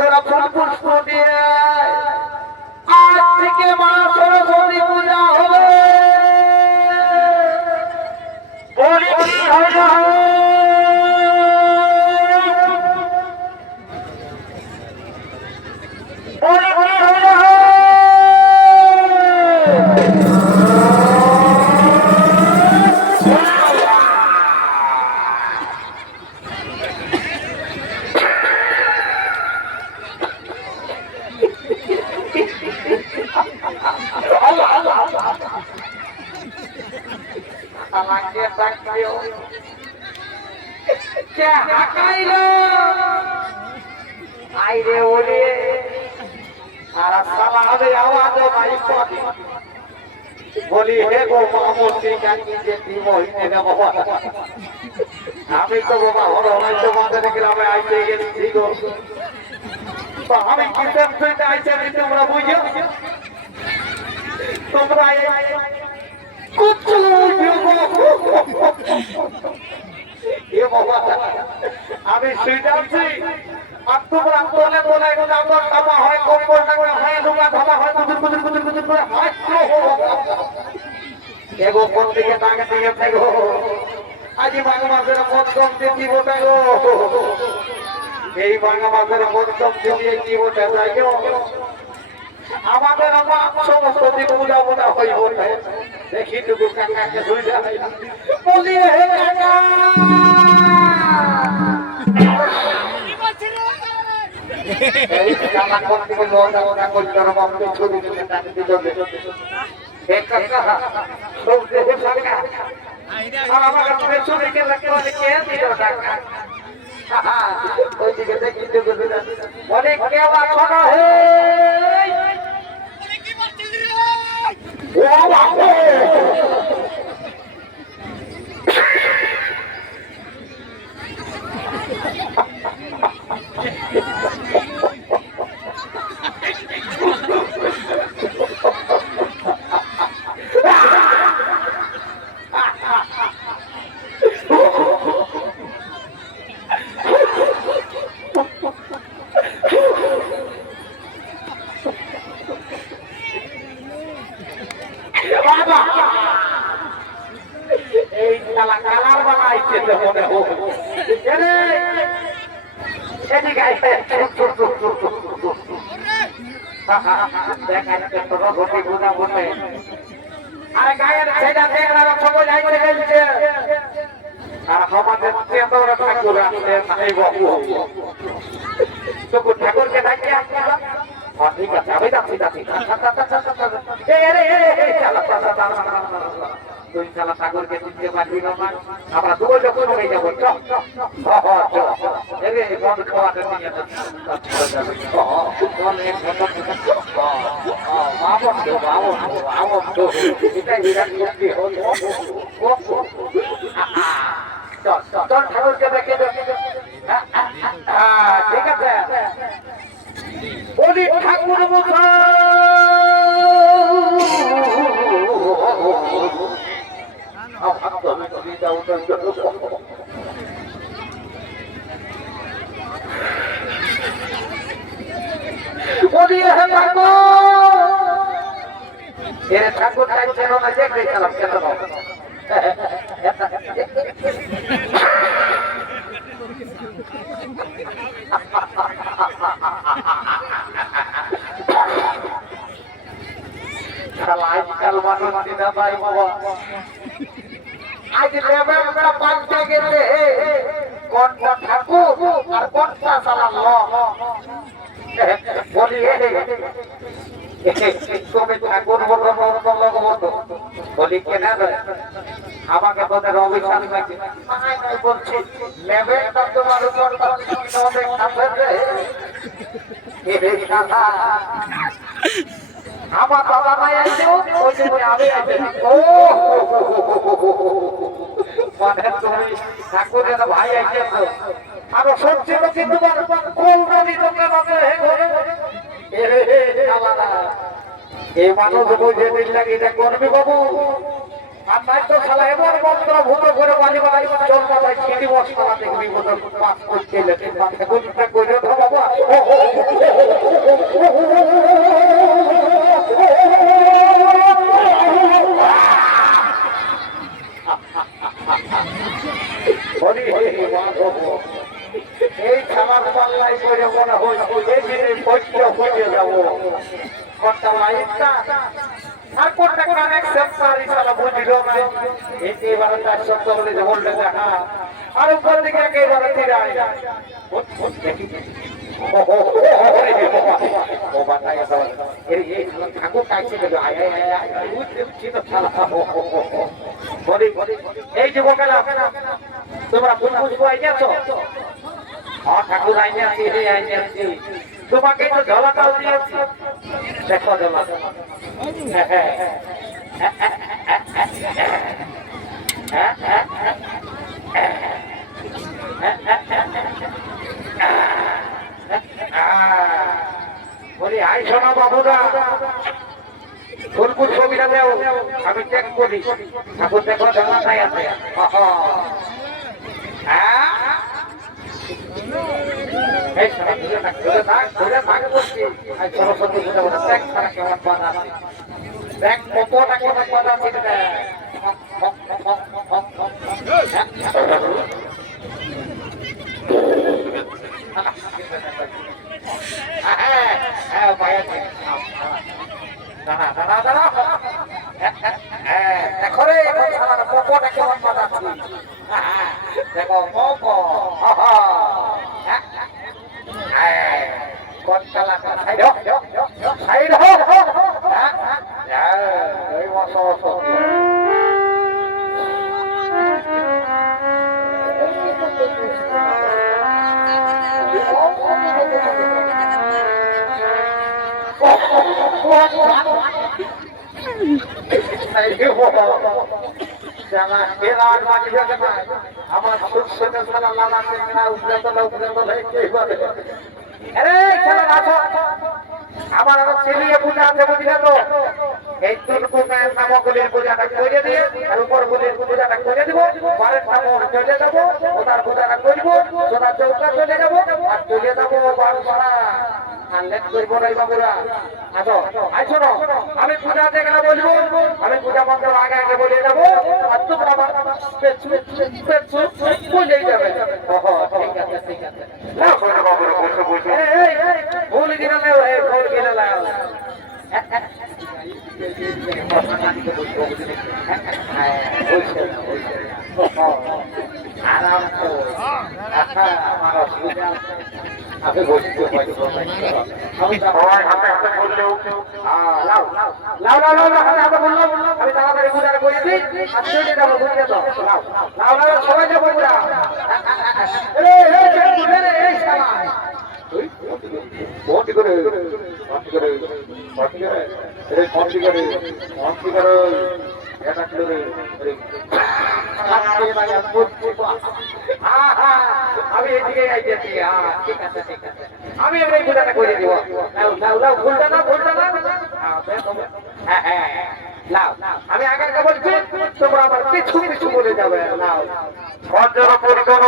তোরা ফুল পুষ্প দিয়ে আজ থেকে মা সরস্বতী পূজা হবে বলি কি হয় না বলি কি হয় না আমাকে ডাকিও কে হাকাইলো আইরে ওরে আর সালা হবে আওয়াজ ভাই পথ বলি হে গো মামুতি কাকি যে তুমি মহিনে রে বাবা আমি তো বাবা হলো নাই তো আমাদের গ্রামে আইতে গেছি গো তো আমি কিসের সাথে আইতে তোমরা বুঝো তোমরা কুচু আমি সুইটাছি আর তোমরা তোলে তোলে আমার ধামা হয় কম্বল টাকা হয় তোমরা ধামা হয় কুচুর কুচুর কুচুর কুচুর করে হয় এগো কোন দিকে টাকা দিয়ে থাকো আজি মাঘ মাসের পঞ্চম তিথি বটে গো এই মাঘ মাসের পঞ্চম তিথি কি বটে তাই গো আমাদের সমস্ত দিন পূজা পূজা হইব দেখি টুকু কাকাকে শুনে বলি হে কাকা এই জামা করতে লোটা ওটা করতে রকম ছবি দিতে টাকা দিতে হে কাকা সব দেখে কাকা আর আমার কাছে ছবি কে লাগতে কে দিল টাকা ওই দিকে দেখি টুকু বলে কে বাছনা হে এই শালা কালার বানাইছে মনে হোক এদিকে আরে গায়ের সেটা দেখলাম সকল যাইতে গেছে আর আমাদের চেতনা ঠাকুর আসলে নাই বাবু তবু ঠাকুরকে ডাকিয়ে আসলাম ঠিক আছে আমি যাচ্ছি তুই শালা ঠাকুরকে দিতে পারবি না আমরা দুটো যখন হয়ে যাবো বন্ধ খাওয়াতে নিয়ে চল ঠাকুরকে দেখে ঠিক আছে বলি ঠাকুর মশাই ঠাকুর চেনো না দেখে গেলাম কেন আজকাল মানুষ দিনা ভাই বাবা আজ লেবেলটা পাল্টে গেছে কোনটা ঠাকুর আর কোনটা সালাম বলি তুমি ঠাকুর বলো বলি কেন আমাকে তোদের অভিশাপ নাকি বলছি লেবেলটা তোমার উপর আমার বাবা ভাই আছে ওই যে আমি আছে ও মানে তুমি ঠাকুরের ভাই আছে তো আর সত্যি কিন্তু কোলরানি দোকান আছে হে ঘরে এই মানুষ বুঝে দিল লাগে এটা করবি বাবু আর নাই তো শালা এবার মন্ত্র ভূত করে বাড়ি বাড়ি চল বাবা চিনি বসা দেখবি বোধ পাস করতে লেগে বাবা করে বাবা মনে হয় এই দিনে পৈত্য হয়ে যাব কর্তা লাইটটা ঠাকুরটা কানেকশন পারি সারা বুঝলো না একেবারে তার শব্দ বলে যে বললে দেখা আর উপর দিকে একেবারে তিরাই দেখি ঠাকুর কাছে এই যুবকেরা তোমরা ভুল বুঝবো আইয়াছ ঠাকুর আইনে আছি আইনে আছি তোমাকে তো ঝলাটাও দিয়েছি দেখো ঝলা বলি আই শোনা বাবুরা ফুলপুর ছবিটা দেও আমি চেক করি ঠাকুর দেখো ঝলা নাই আছে দেখো রে পপটা কেমন বাজাচ্ছি দেখো আমার আমার আরো ছেলে পূজা আছে বুঝলে তো এই নামগুলির পূজাটা করে দিয়ে আর উপর গুলির পূজাটা করে দিব পরের নাম চলে যাবো ওটার পূজাটা করব সোনার চৌকা চলে যাবো আর চলে যাবো বারোপাড়া আর লেট করবো না বাবুরা আসো আইসো না আমি পূজা দেখে বলবো আমি পূজা মন্ত্র আগে আগে বলে যাবো আর তোমরা আমার বলেই যাবে ঠিক আছে ঠিক আছে ভুল গিয়ে ভুল গিয়ে আরাম আমার অসুবিধা আপনি বসতে আমি তাড়াতাড়ি পূজাটা করেছি আর চলে যাবো বুঝলে তো সবাই যাবো আমি এদিকে ঠিক আছে ঠিক আছে আমি এই পূজাটা করে দিব ভুলটা না ভুলটা না হ্যাঁ হ্যাঁ লাও আমি আগে আগে বলছি তোমরা আমার পিছু পিছু বলে যাবে লাও বজ্র পরিকর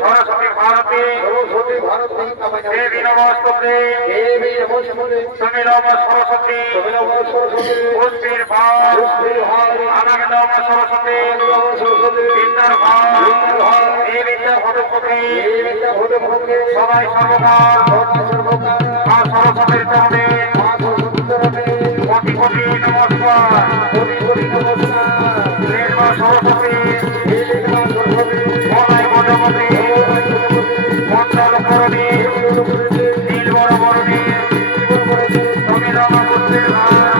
সরস্বতী ভারতী দেবী নমস্তে তুমি নম সরস্বতী পুষ্পীর ভার আমাকে নম সরস্বতী বিদ্যার ভার এই বিদ্যা ফটোকপি সবাই সর্বকাল মা সরস্বতীর চরণে কোটি কোটি নমস্কার সরস্বতী মলাই মধুমতি মন্ডল করণী নীল বড় বরণী তুমি রমাপুত্রের ভার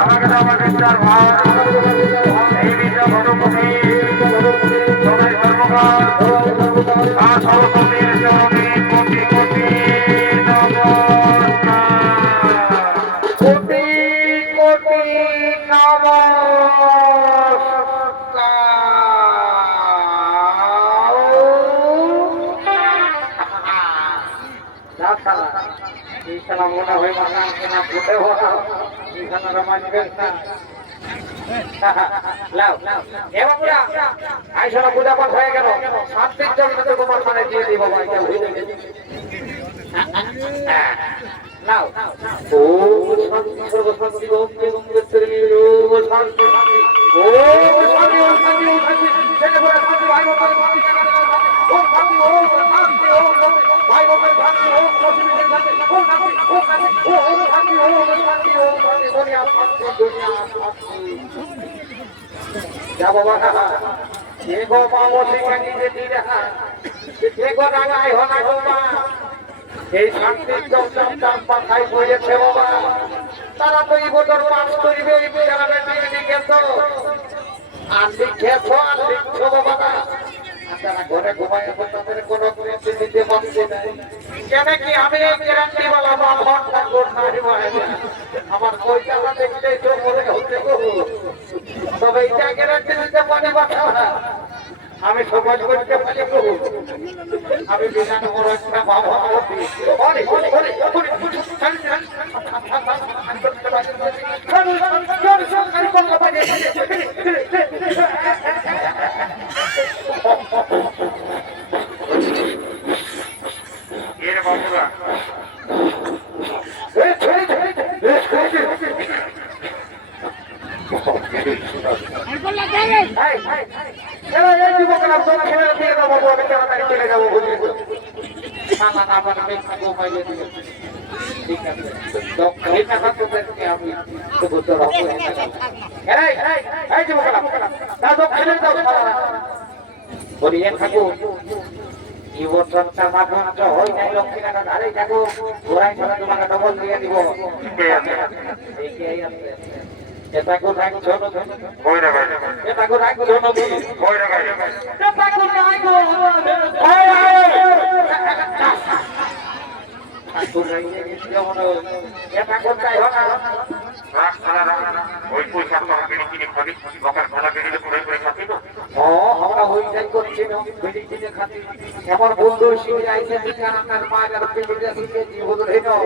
আমাকে আমার বিদ্যার ভার এই বিদ্যা ভটপতি সবাই সর্বকাল সরস্বতীর চরণে কোটি কোটি কোটি কোটি মনে হয় পূজা পাঠ হয়ে গেল 7 দিন জন্য তোমার মানে দিয়ে দিব শান্তি যাবো বাবা এগো পাবো সেখানে নিজে দিয়ে এগো রাগাই হনা বাবা এই শান্তির জমজম পাখায় বইয়েছে বাবা তারা তো এই বছর পাস করবে এই বিদ্যালয়ে দিকে তো আর লিখেছো আর লিখছো বাবা তারা ঘরে ঘুমায় তাদের কোনো দিতে পারছে না কেন কি আমি এই গ্যারান্টি वाला বাবা ঠাকুর নাই আমার কইটা দেখলেই তো মনে হচ্ছে গো তবে এটা গ্যারান্টি দিতে পারে বাবা আমি সমাজ করতে পারি গো আমি বিনা বড় একটা বাবা হতে ওরে ওরে ওরে এর বাবুরা এটা কো রাখছো কই রে ভাই এটা কো রাখছো না কই রে ভাই এটা কো রাখো আয় আয় ঠাকুর রাইয়ে গেছে মনে এটা কো চাই হনা রাখ খালা রাখ ওই পয়সা তো কিনে কিনে খাবি দোকান খালা কিনে পুরো পুরো খাবি তো ও আমরা ওই যাই করছি না বিড়ি কিনে খাবি আমার বন্ধু শিখে আইছে বিকার আমার মা আর পেটে শিখে জীবন হেনো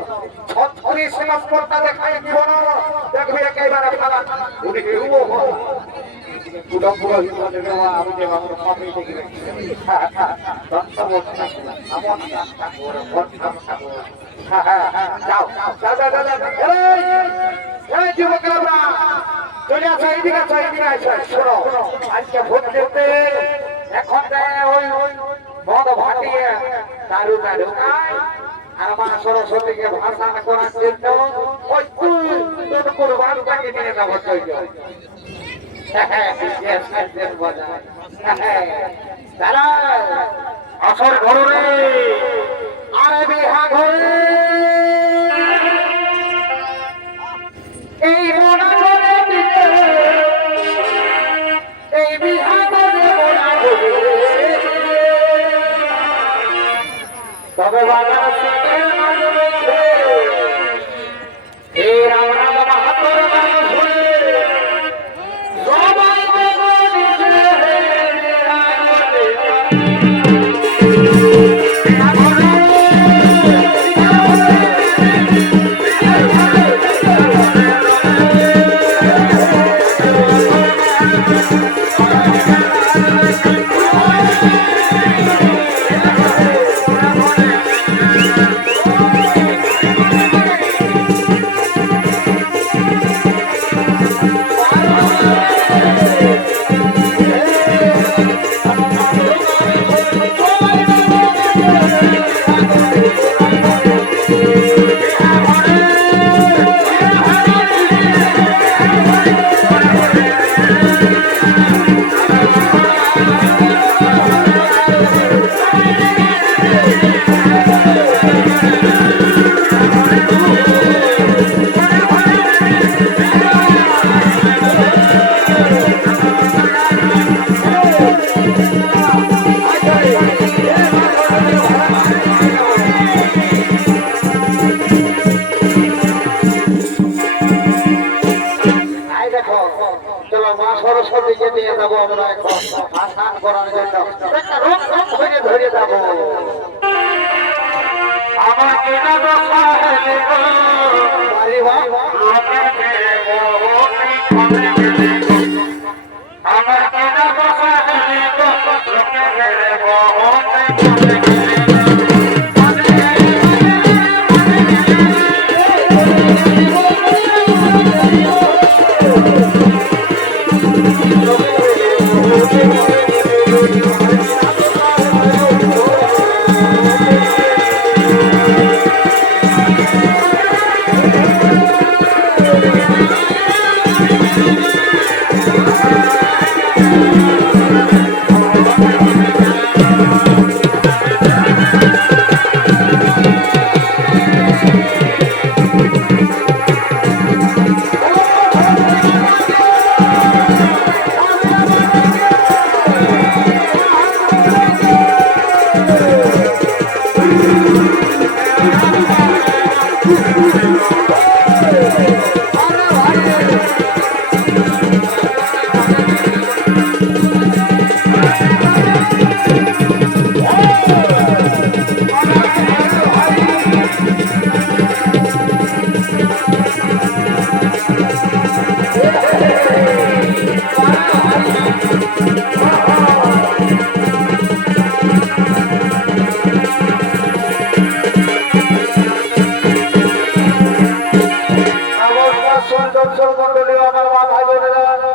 ছত্রি সেলাম করতে দেখাই দিব না দেখবি একেবারে খালা উনি হেও পুরো পুরো হিসাবে দেওয়া আমি যে আমরা কমে দেখি দন্ত বলছি আমার কাজটা করে ভর্তা খাবো যাও যাও যাও যাও এই যুবকরা চলে আসো এইদিকে আসো শোনো আজকে ভোট দিতে এখন ওই মদ ভাটিয়ে দারু দারু আর মা সরস্বতীকে ভাষণ করার জন্য ওই তোর কোরবানটাকে নিয়ে যাবো চলে আসর ঘরে আরে বিহা ঘরে এই মোনা ঘরে এই বিহা ঘরে মোনা ঘরে তবে বাবা সিংহের মাঝে এই রাম রাম বাহাদুর মানুষ সবাই সরস্বতীকে নিয়ে যাবো আমরা এখন আসান করার জন্য ধরে যাবো আমাকে আমার